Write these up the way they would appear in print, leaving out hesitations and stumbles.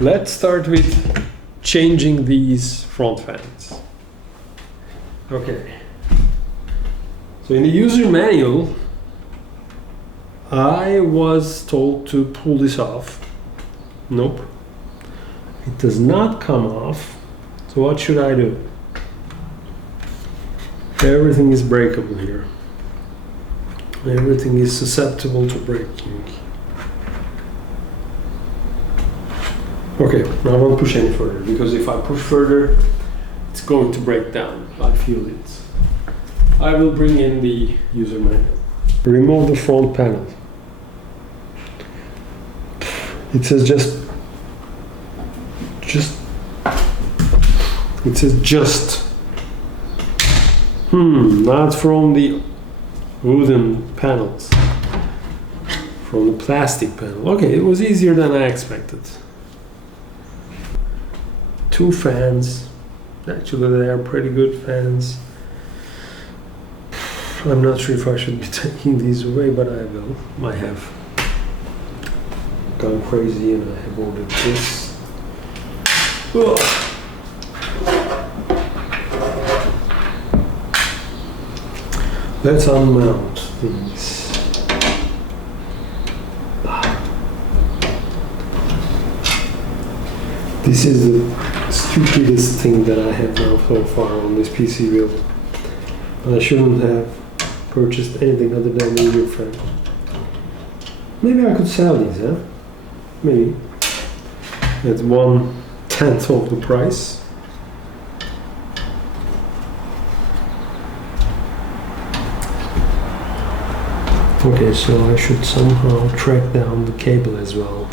Let's start with changing these front fans. Okay. So in the user manual, I was told to pull this off. Nope. It does not come off. So what should I do? Everything is breakable here. Everything is susceptible to breaking. Okay, I won't push any further, because if I push further, it's going to break down. I feel it. I will bring in the user manual. Remove the front panel. It says just. It says just. Not from the wooden panels. From the plastic panel. Okay, it was easier than I expected. 2 fans. Actually, they are pretty good fans. I'm not sure if I should be taking these away, but I will. I have gone crazy and I have ordered this. Ugh. Let's unmount these. This is the stupidest thing that I have now so far on this PC build. I shouldn't have purchased anything other than a video frame. Maybe I could sell these, huh? Maybe. At 1/10 of the price. Okay, so I should somehow track down the cable as well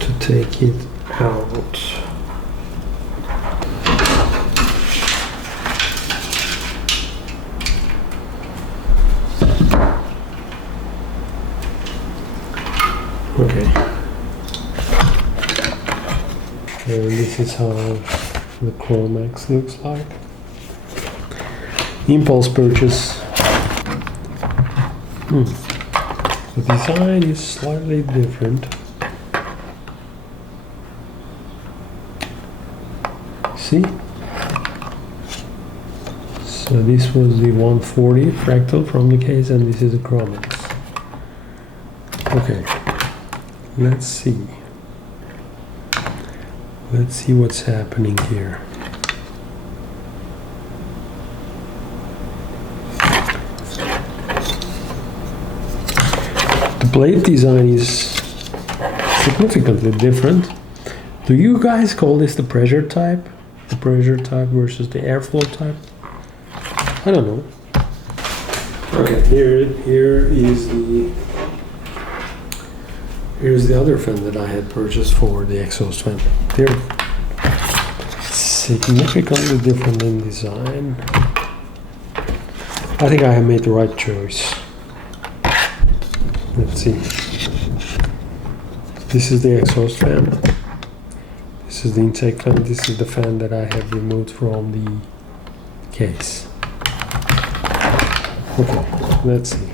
to take it out. Okay. And this is how the Chromax looks like. Impulse purchase. The design is slightly different. See? So this was the 140 Fractal from the case, and this is the Chromax. Okay. Let's see. Let's see what's happening here. The blade design is significantly different. Do you guys call this the pressure type? The pressure type versus the airflow type? I don't know. Okay, here's the other fan that I had purchased for the exhaust fan. They're significantly different in design. I think I have made the right choice. Let's see. This is the exhaust fan. This is the intake fan. This is the fan that I have removed from the case. Okay, let's see.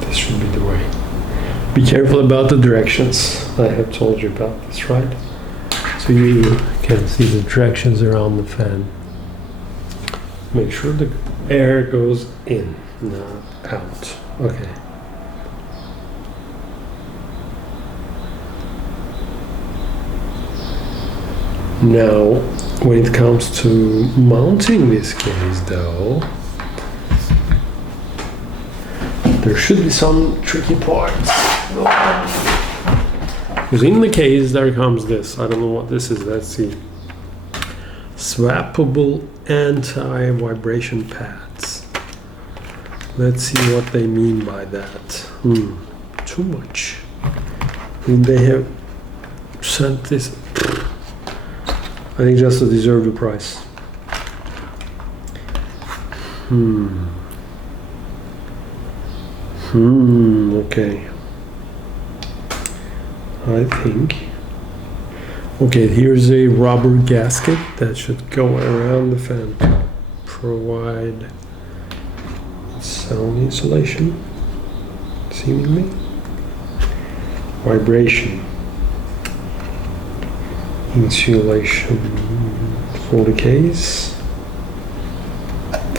This should be the way. Be careful about the directions. I have told you about this, right? So you can see the directions around the fan. Make sure the air goes in, not out. Okay. Now, when it comes to mounting this case though, there should be some tricky parts. Because in the case there comes this. I don't know what this is. Let's see. Swappable anti-vibration pads. Let's see what they mean by that. Too much. And they have sent this. I think just to deserve the price. Okay. Okay, here's a rubber gasket that should go around the fan. Provide sound insulation, seemingly. Vibration. Insulation for the case.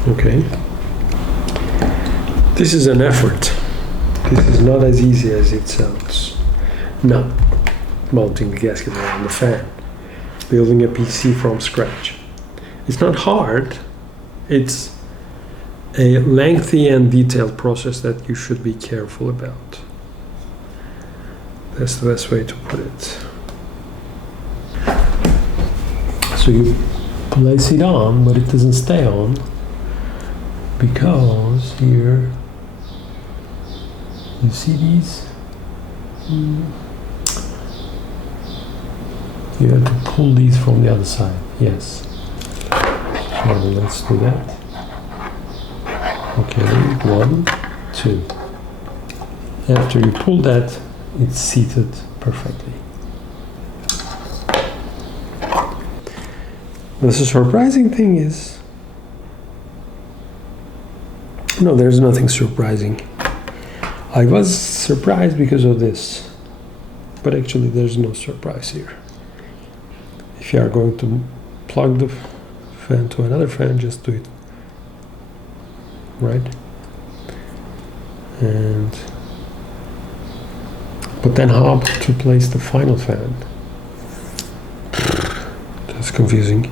Okay. This is an effort. This is not as easy as it sounds. No. Mounting the gasket around the fan. Building a PC from scratch. It's not hard. It's a lengthy and detailed process that you should be careful about. That's the best way to put it. So you place it on, but it doesn't stay on because here, you see these? You have to pull these from the other side. Yes. So let's do that. Okay, 1, 2. After you pull that, it's seated perfectly. The surprising thing is, no, there's nothing surprising. I was surprised because of this, but actually there's no surprise here. If you are going to plug the fan to another fan, just do it. Right? But then how to place the final fan? That's confusing.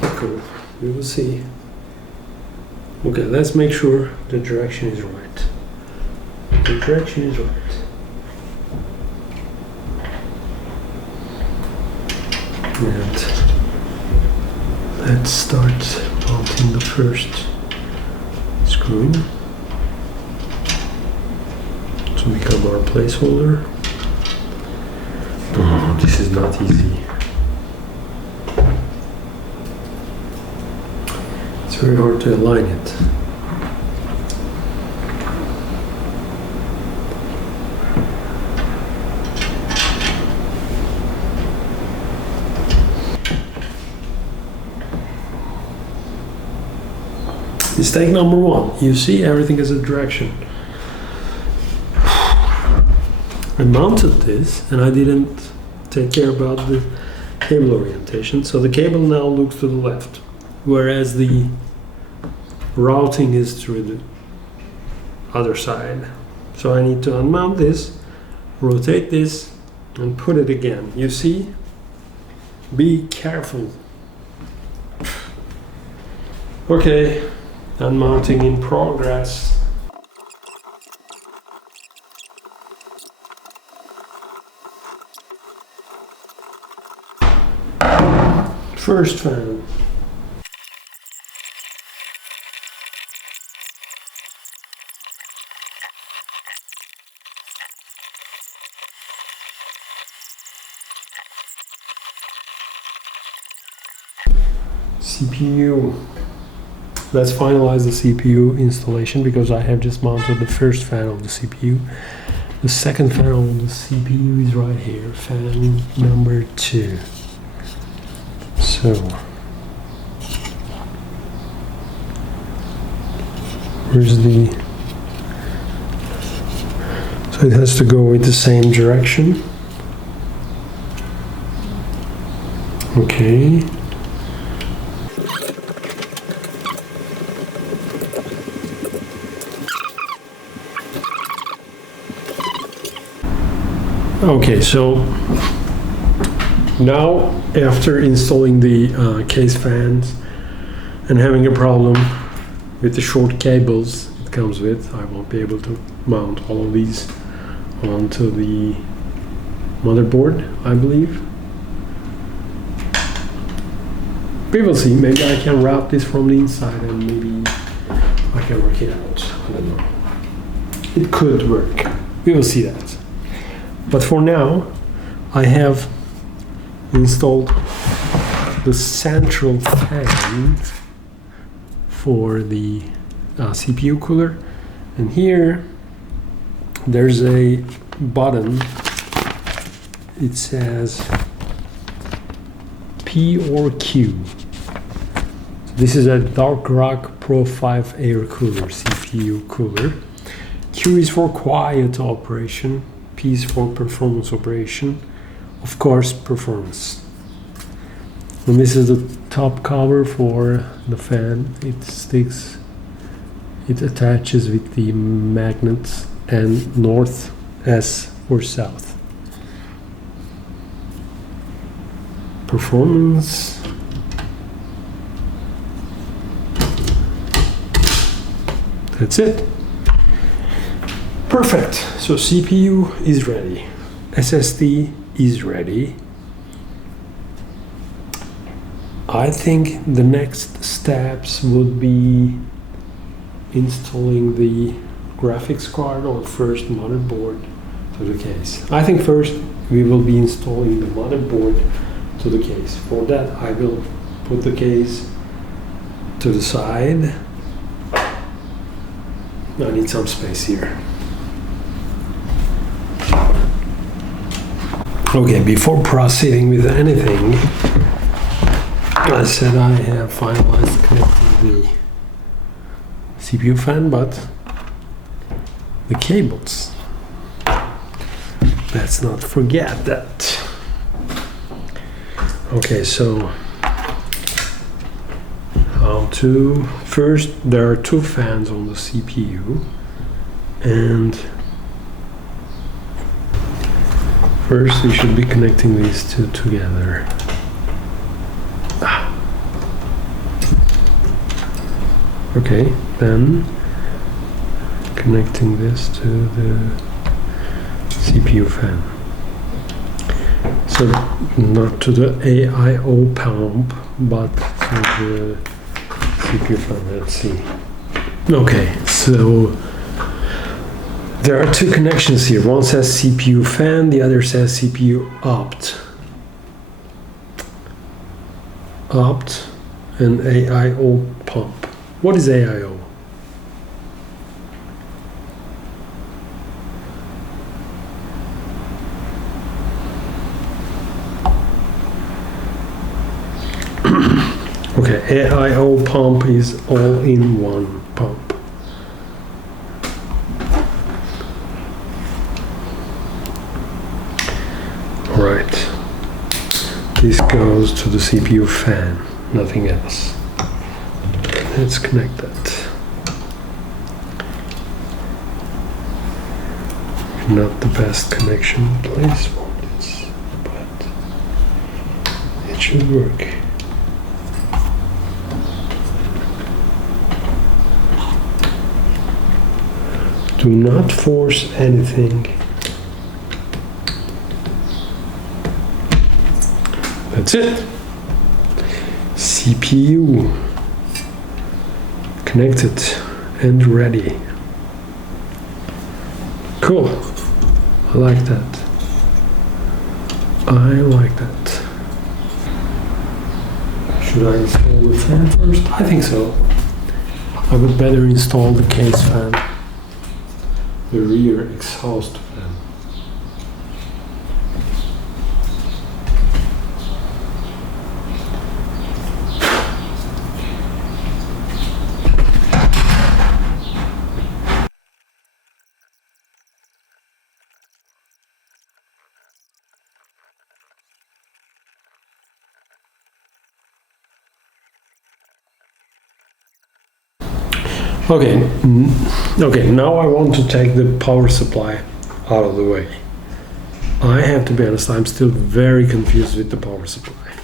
Cool. We will see. Okay, let's make sure the direction is right. The direction is right. And let's start mounting the first screw to become our placeholder. Oh, this is not easy. It's very hard to align it. Mistake number 1. You see, everything has a direction. I mounted this and I didn't take care about the cable orientation. So the cable now looks to the left, whereas the routing is through the other side. So I need to unmount this, rotate this, and put it again. You see? Be careful. Okay. Unmounting in progress. First fan. CPU. Let's finalize the CPU installation because I have just mounted the first fan of the CPU. The second fan of the CPU is right here, fan number 2. So, where's the... So it has to go with the same direction. Okay. Okay, so now after installing the case fans and having a problem with the short cables it comes with, I won't be able to mount all of these onto the motherboard, I believe. We will see, maybe I can route this from the inside and maybe I can work it out, I don't know. It could work, we will see that. But for now, I have installed the central fan for the CPU cooler, and here there's a button. It says P or Q. This is a Dark Rock Pro 5 air cooler, CPU cooler. Q is for quiet operation, P is for performance operation, of course performance. And this is the top cover for the fan. It attaches with the magnets, and north S for south. Performance. That's it. Perfect. So CPU is ready. SSD is ready. I think the next steps would be installing the graphics card or first motherboard to the case. I think first we will be installing the motherboard to the case. For that I will put the case to the side. I need some space here. Okay, before proceeding with anything, I said I have finalized connecting the CPU fan, but the cables. Let's not forget that. Okay, so first there are two fans on the CPU, and first we should be connecting these two together. Okay, then connecting this to the CPU fan. So not to the AIO pump, but to the CPU fan. Let's see. Okay, so there are two connections here. One says CPU fan, the other says CPU opt. Opt and AIO pump. What is AIO? Okay, AIO pump is all-in-one pump. All right, this goes to the CPU fan, nothing else. Let's connect that. Not the best connection place for this, but it should work. Do not force anything. That's it. CPU connected and ready. Cool. I like that. I like that. Should I install the fan first? I think so. I would better install the case fan, the rear exhaust fan. Okay, now I want to take the power supply out of the way. I have to be honest, I'm still very confused with the power supply.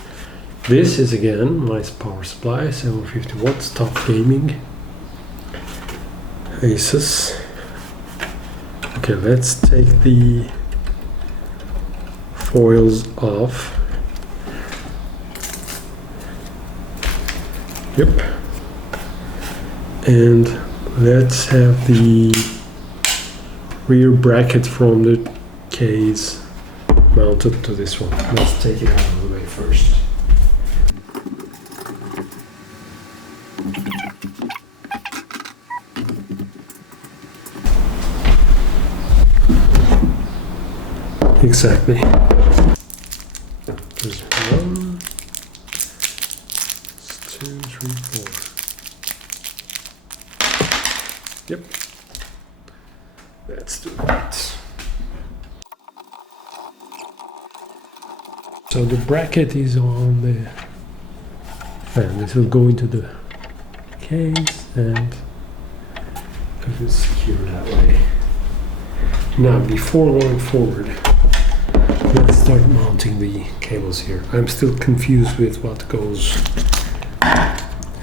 This is again my power supply, 750 watts, top gaming, ASUS. Okay, let's take the foils off. Yep. And let's have the rear bracket from the case mounted to this one. Let's take it out of the way first. Exactly. There's one, 2, 3, 4. Yep. Let's do that. So the bracket is on the fan. This will go into the case and it's secure that way. Now, before going forward, let's start mounting the cables here. I'm still confused with what goes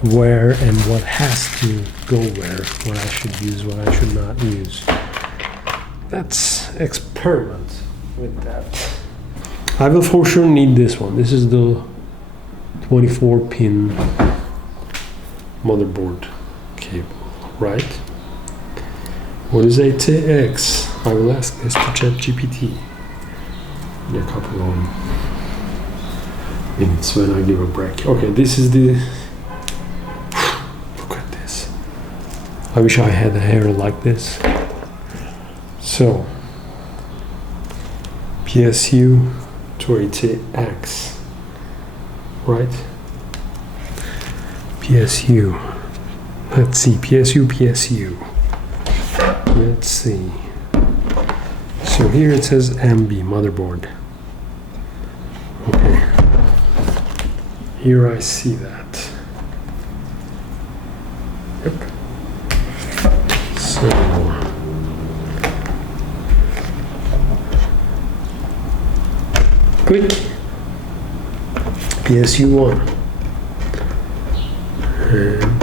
where and what has to go where, what I should use, what I should not use. Let's experiment with that. I will for sure need this one. This is the 24-pin motherboard cable, right? What is ATX? I will ask this to ChatGPT in a couple of minutes when I give a break. Okay, this is the... Look at this. I wish I had a hair like this. So, PSU to ATX, right? PSU. Let's see, PSU. Let's see. So here it says MB, motherboard. Okay. Here I see that. Yep. So click PSU1 and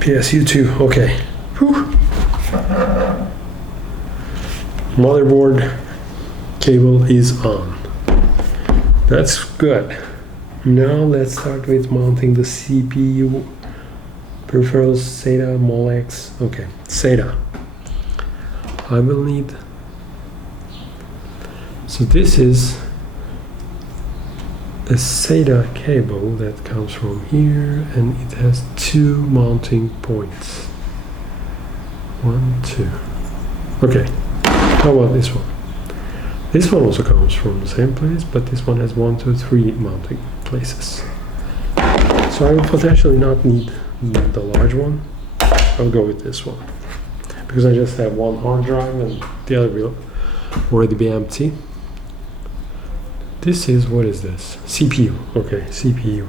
PSU2. Okay. Whew. Motherboard cable is on. That's good. Now let's start with mounting the CPU peripherals, SATA, Molex. Okay, SATA. I will need. So this is a SATA cable that comes from here, and it has 2 mounting points. 1, 2. Okay. How about this one? This one also comes from the same place, but this one has 1, 2, 3 mounting places. So I will potentially not need the large one. I'll go with this one because I just have 1 hard drive and the other will already be empty. This is, what is this? CPU. Okay, CPU.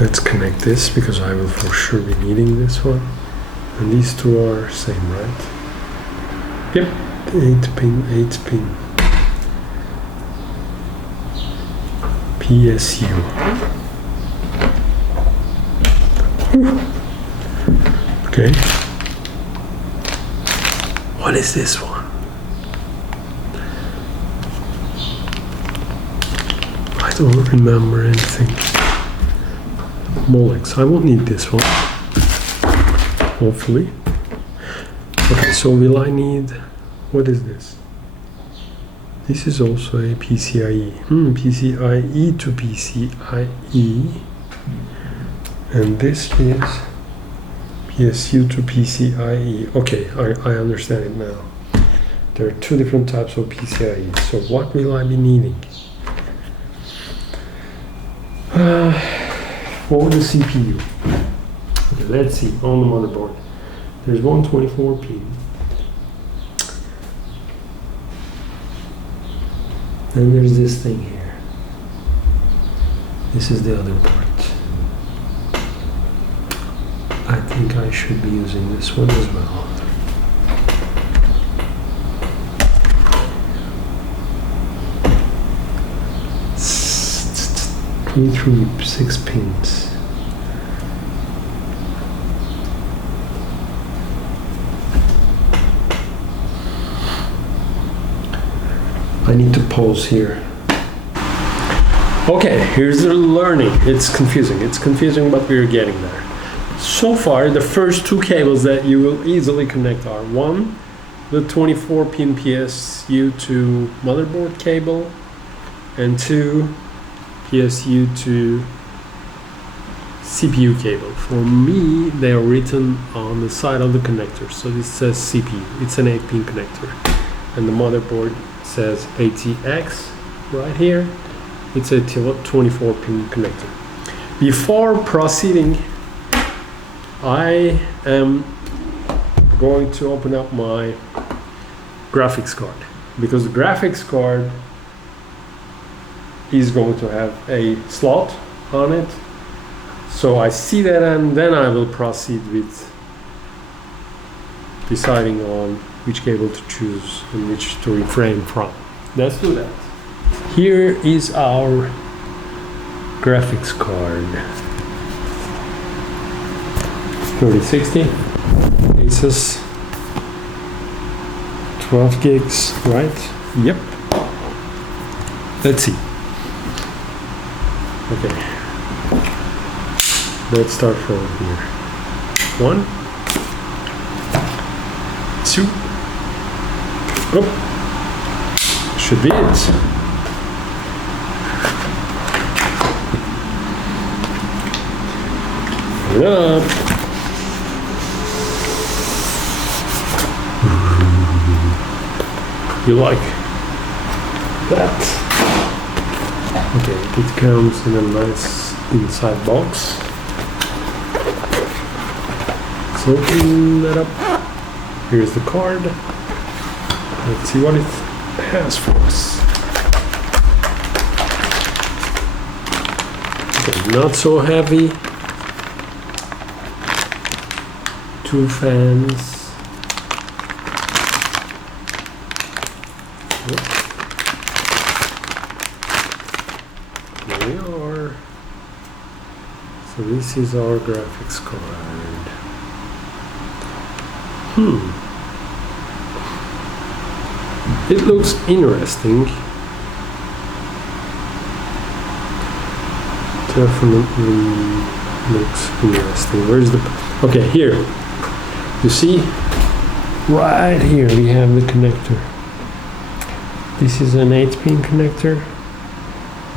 Let's connect this because I will for sure be needing this one. And these two are same, right? Yep, 8 pin. PSU. Okay. What is this one? I don't remember anything. Molex. I won't need this one. Hopefully. Okay, so will I need... What is this? This is also a PCIe. PCIe to PCIe. And this is PSU to PCIe. Okay, I understand it now. There are 2 different types of PCIe. So what will I be needing? For the CPU. Okay, let's see, on the motherboard. There's 124 pin. Then there's this thing here. This is the other part. I think I should be using this one as well. Through 6 pins. I need to pause here. Okay, here's the learning. It's confusing, but we're getting there. So far, the first 2 cables that you will easily connect are 1, the 24-pin PSU to motherboard cable, and 2, PSU to CPU cable. For me, they are written on the side of the connector. So this says CPU. It's an 8-pin connector. And the motherboard says ATX right here. It's a 24-pin connector. Before proceeding, I am going to open up my graphics card, because the graphics card is going to have a slot on it. So I see that, and then I will proceed with deciding on which cable to choose and which to refrain from. Let's do that. Here is our graphics card. 3060 ASUS 12 gigs, right? Yep. Let's see. Okay. Let's start from here. 1, 2. Oh, should be it. Put it up. You like that? Okay, it comes in a nice inside box. So open that up. Here's the card. Let's see what it has for us. Okay, not so heavy. 2 fans. Here we are. So this is our graphics card. It looks interesting. Definitely looks interesting. Where's the... Okay, here. You see? Right here we have the connector. This is an 8-pin connector.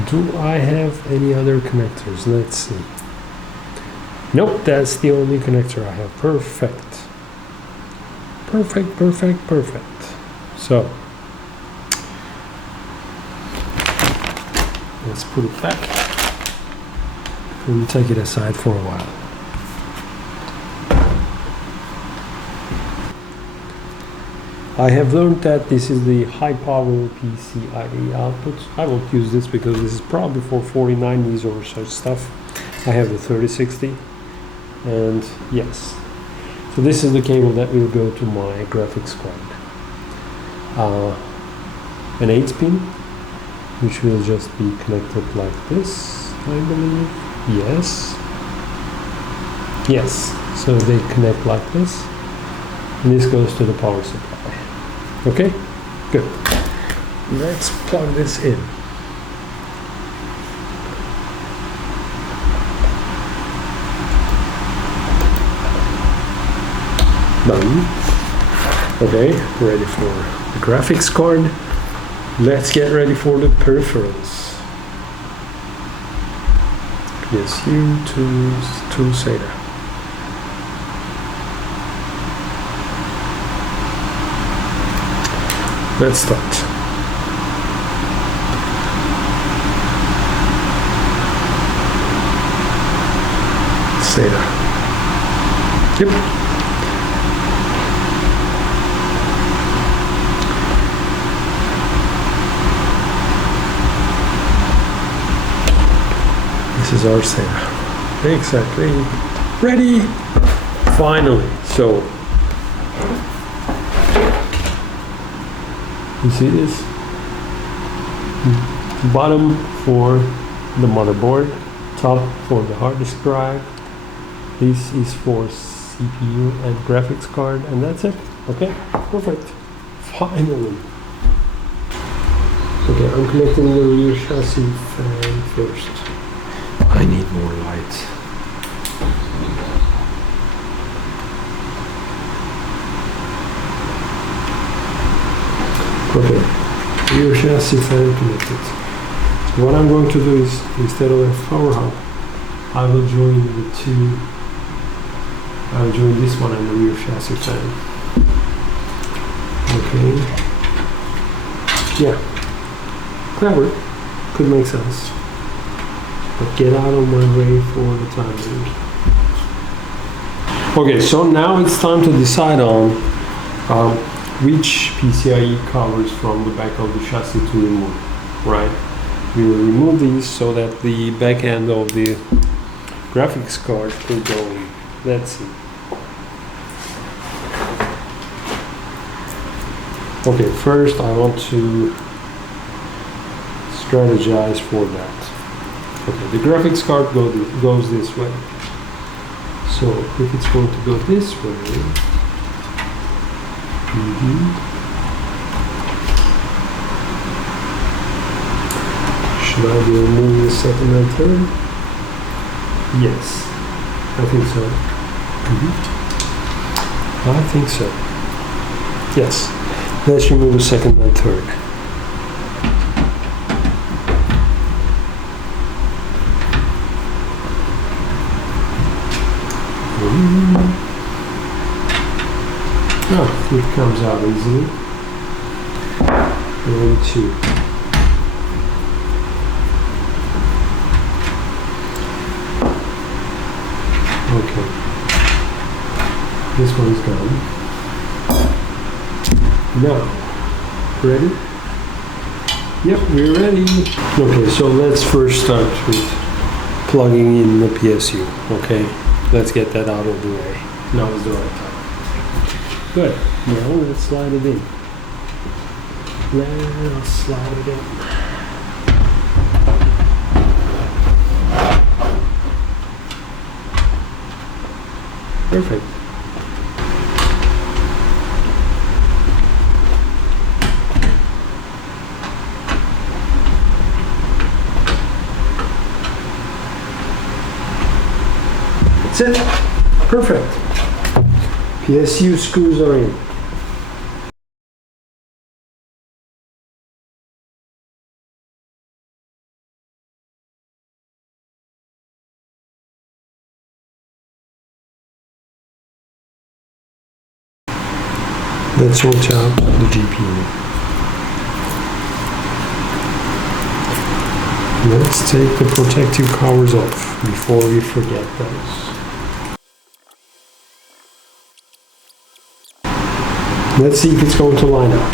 Do I have any other connectors? Let's see. Nope, that's the only connector I have. Perfect. Perfect, perfect, perfect. So, let's put it back and take it aside for a while. I have learned that this is the high power PCIe output. I won't use this because this is probably for 4090s or such stuff. I have the 3060, and yes. So this is the cable that will go to my graphics card. An 8-pin, which will just be connected like this, I believe. Yes. Yes. So they connect like this, and this goes to the power supply. Okay, good. Let's plug this in. Done. Okay, ready for the graphics card. Let's get ready for the peripherals. PSU to SATA. Let's start. SATA. Yep. This is our SATA. Exactly. Ready. Finally. So, you see this? Bottom for the motherboard, top for the hard disk drive. This is for CPU and graphics card, and that's it. Okay, perfect. Finally. Okay, I'm connecting the rear chassis fan first. I need more light. Okay, rear chassis fan connected. So what I'm going to do is, instead of a power hub, I will join the two. I'll join this one and the rear chassis fan. Okay. Yeah. Clever. Could make sense. But get out of my way for the time being. Okay, so now it's time to decide on which PCIe covers from the back of the chassis to remove, right? We will remove these so that the back end of the graphics card will go in. Let's see. Okay, first I want to strategize for that. Okay, the graphics card goes this way. So if it's going to go this way, should I be removing the second and third? Yes, I think so. I think so. Yes, let's remove the second and third. Oh, it comes out easily. 1, 2. Okay. This one's gone. Now, ready? Yep, we're ready. Okay, so let's first start with plugging in the PSU. Okay, let's get that out of the way. Now is the right time. Good. Now let's slide it in. Let's slide it in. Perfect. That's it. Perfect. PSU screws are in. Let's switch out the GPU. Let's take the protective covers off before we forget those. Let's see if it's going to line up.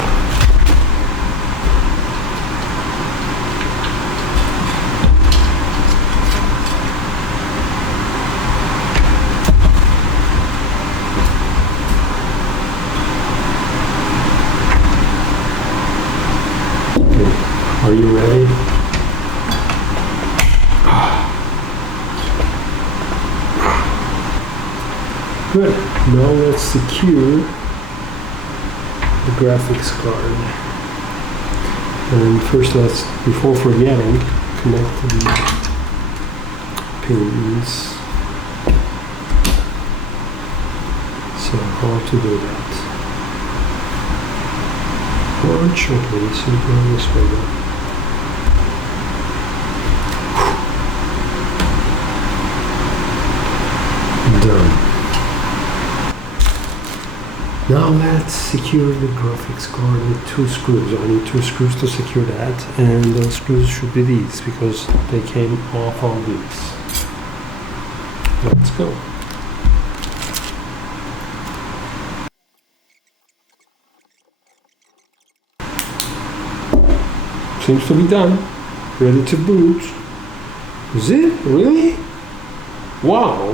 Okay. Are you ready? Good. Now let's secure the graphics card. And first let's, before forgetting, connect the pins. So how to do that? Watch, okay, so go this way now. Done. Now let's secure the graphics card with 2 screws. I need 2 screws to secure that, and those screws should be these because they came off on these. Let's go. Seems to be done. Ready to boot. Is it? Really? Wow.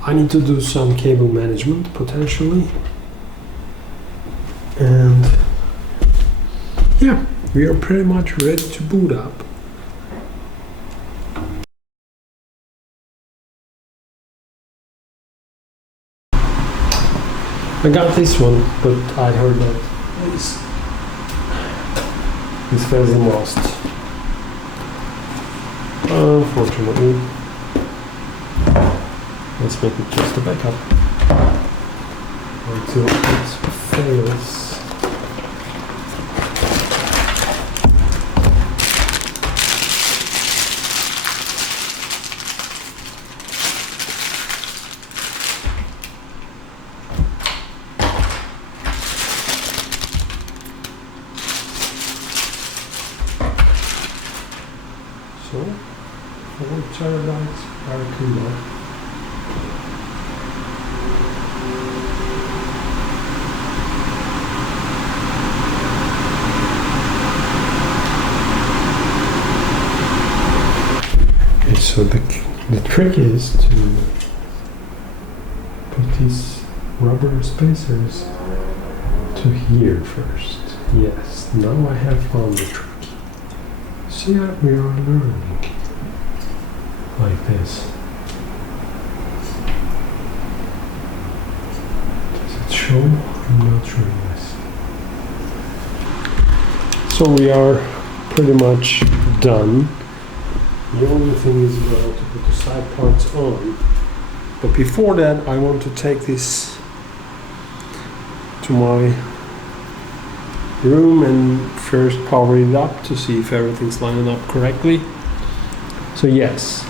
I need to do some cable management potentially, and yeah, we are pretty much ready to boot up. I got this one, but I heard that this fails the most. Unfortunately. Let's make it just a backup until it fails. terabytes, very cool. Okay, so the trick is to put these rubber spacers to here first. Yes, now I have found the trick. See how we are learning like this. Does it show? I'm not sure. Yes. So we are pretty much done. The only thing is now to put the side parts on. But before that, I want to take this to my room and first power it up to see if everything's lining up correctly. So yes,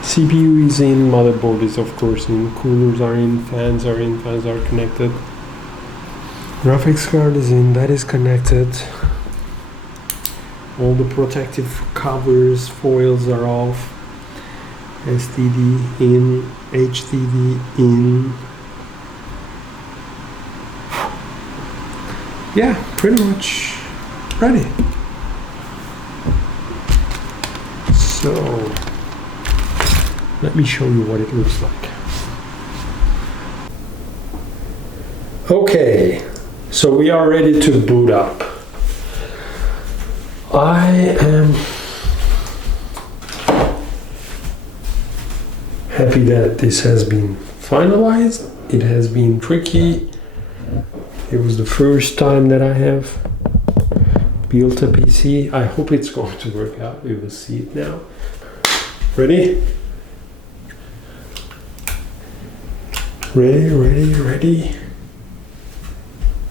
CPU is in, motherboard is of course in, coolers are in, fans are connected. Graphics card is in, that is connected. All the protective covers, foils are off. SDD in, HDD in. Yeah, pretty much ready. So, let me show you what it looks like. Okay, so we are ready to boot up. I am happy that this has been finalized. It has been tricky. It was the first time that I have built a PC. I hope it's going to work out. We will see it now. Ready? Ready.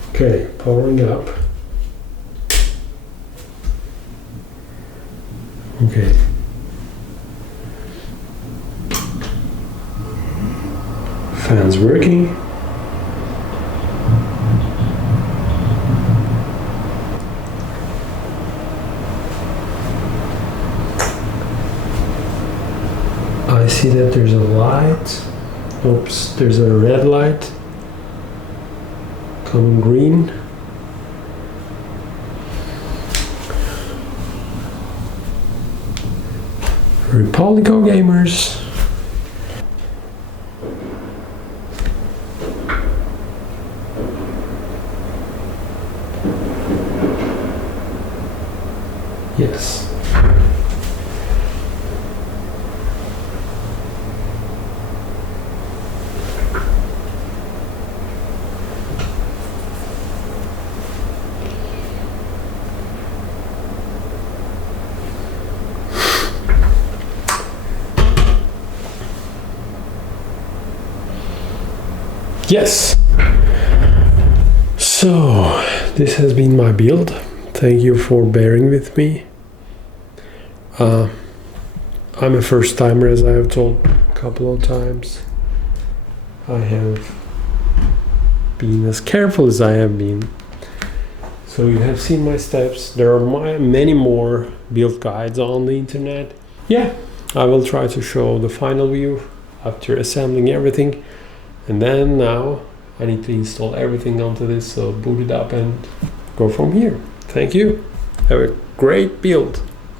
Okay, powering up. Okay. Fans working. I see that there's a light. Oops, there's a red light coming green. Republico gamers. Yes. Yes. So this has been my build. Thank you for bearing with me. I'm a first timer, as I have told a couple of times. I have been as careful as I have been. So you have seen my steps. There are many more build guides on the internet. Yeah, I will try to show the final view after assembling everything. And then now I need to install everything onto this, so boot it up and go from here. Thank you. Have a great build.